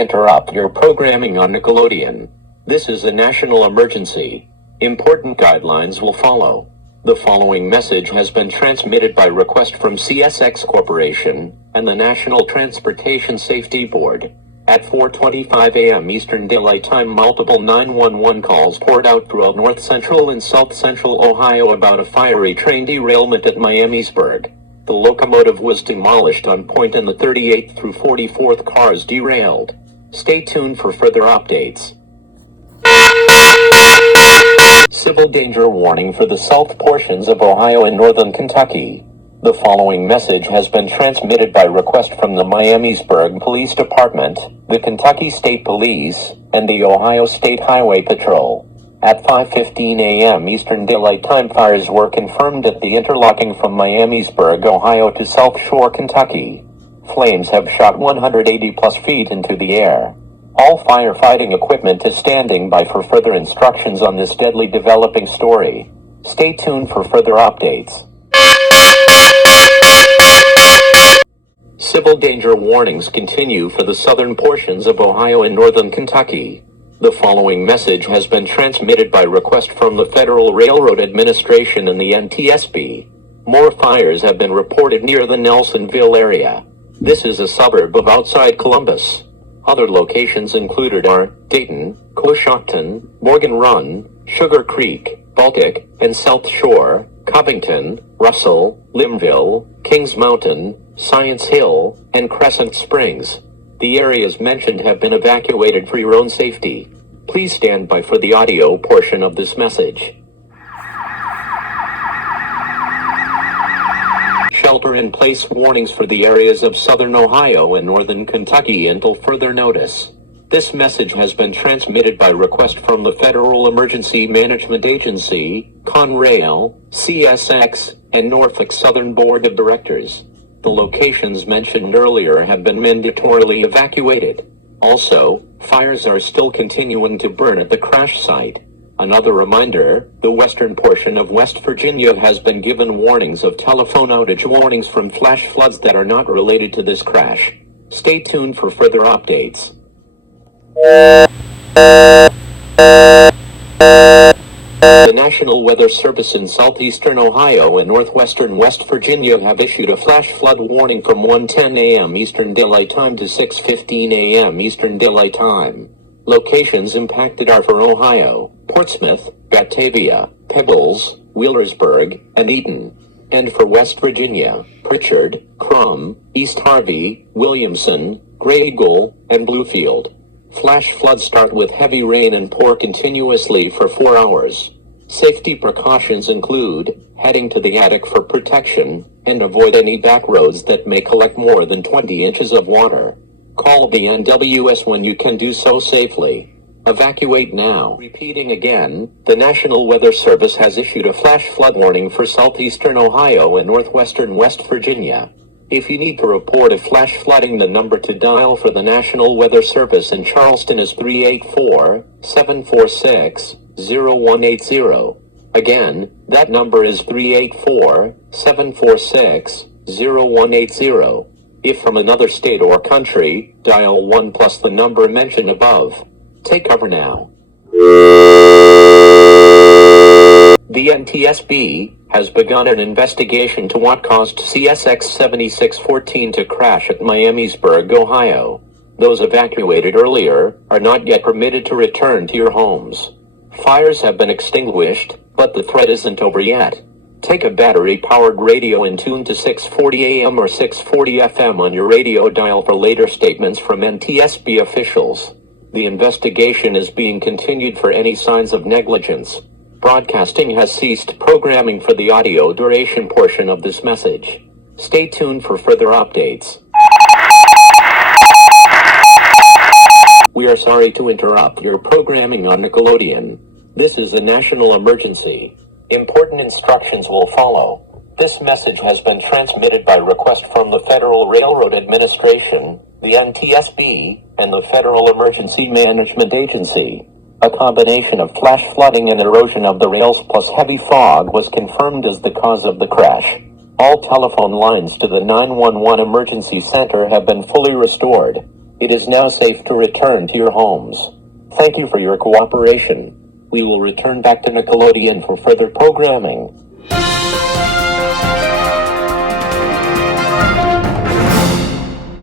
interrupt your programming on Nickelodeon. This is a national emergency. Important guidelines will follow. The following message has been transmitted by request from CSX Corporation and the National Transportation Safety Board. At 4:25 a.m. Eastern Daylight Time, multiple 911 calls poured out throughout north central and south central Ohio about a fiery train derailment at Miamisburg. The locomotive was demolished on point and the 38th through 44th cars derailed. Stay tuned for further updates. Civil danger warning for the south portions of Ohio and northern Kentucky. The following message has been transmitted by request from the Miamisburg Police Department, the Kentucky State Police, and the Ohio State Highway Patrol. At 5:15 a.m. Eastern Daylight Time, fires were confirmed at the interlocking from Miamisburg, Ohio to South Shore, Kentucky. Flames have shot 180 plus feet into the air. All firefighting equipment is standing by for further instructions on this deadly developing story. Stay tuned for further updates. Civil danger warnings continue for the southern portions of Ohio and northern Kentucky. The following message has been transmitted by request from the Federal Railroad Administration and the NTSB. More fires have been reported near the Nelsonville area. This is a suburb of outside Columbus. Other locations included are Dayton, Coshocton, Morgan Run, Sugar Creek, Baltic, and South Shore, Covington, Russell, Limville, Kings Mountain, Science Hill, and Crescent Springs. The areas mentioned have been evacuated for your own safety. Please stand by for the audio portion of this message. Shelter-in-place warnings for the areas of southern Ohio and northern Kentucky until further notice. This message has been transmitted by request from the Federal Emergency Management Agency, Conrail, CSX, and Norfolk Southern Board of Directors. The locations mentioned earlier have been mandatorily evacuated. Also, fires are still continuing to burn at the crash site. Another reminder, the western portion of West Virginia has been given warnings of telephone outage warnings from flash floods that are not related to this crash. Stay tuned for further updates. The National Weather Service in southeastern Ohio and northwestern West Virginia have issued a flash flood warning from 1:10 a.m. Eastern Daylight Time to 6:15 a.m. Eastern Daylight Time. Locations impacted are for Ohio, Portsmouth, Batavia, Peebles, Wheelersburg, and Eaton. And for West Virginia, Pritchard, Crum, East Harvey, Williamson, Gray Eagle, and Bluefield. Flash floods start with heavy rain and pour continuously for 4 hours. Safety precautions include heading to the attic for protection and avoid any back roads that may collect more than 20 inches of water. Call the NWS when you can do so safely. Evacuate now. Repeating again, the National Weather Service has issued a flash flood warning for southeastern Ohio and northwestern West Virginia. If you need to report a flash flooding, the number to dial for the National Weather Service in Charleston is 384-746-0180. Again, that number is 384-746-0180. If from another state or country, dial 1 plus the number mentioned above. Take cover now. The NTSB has begun an investigation to what caused CSX 7614 to crash at Miamisburg, Ohio. Those evacuated earlier are not yet permitted to return to your homes. Fires have been extinguished, but the threat isn't over yet. Take a battery-powered radio and tune to 640 AM or 640 FM on your radio dial for later statements from NTSB officials. The investigation is being continued for any signs of negligence. Broadcasting has ceased programming for the audio duration portion of this message. Stay tuned for further updates. We are sorry to interrupt your programming on Nickelodeon. This is a national emergency. Important instructions will follow. This message has been transmitted by request from the Federal Railroad Administration, the NTSB, and the Federal Emergency Management Agency. A combination of flash flooding and erosion of the rails plus heavy fog was confirmed as the cause of the crash. All telephone lines to the 911 emergency center have been fully restored. It is now safe to return to your homes. Thank you for your cooperation. We will return back to Nickelodeon for further programming.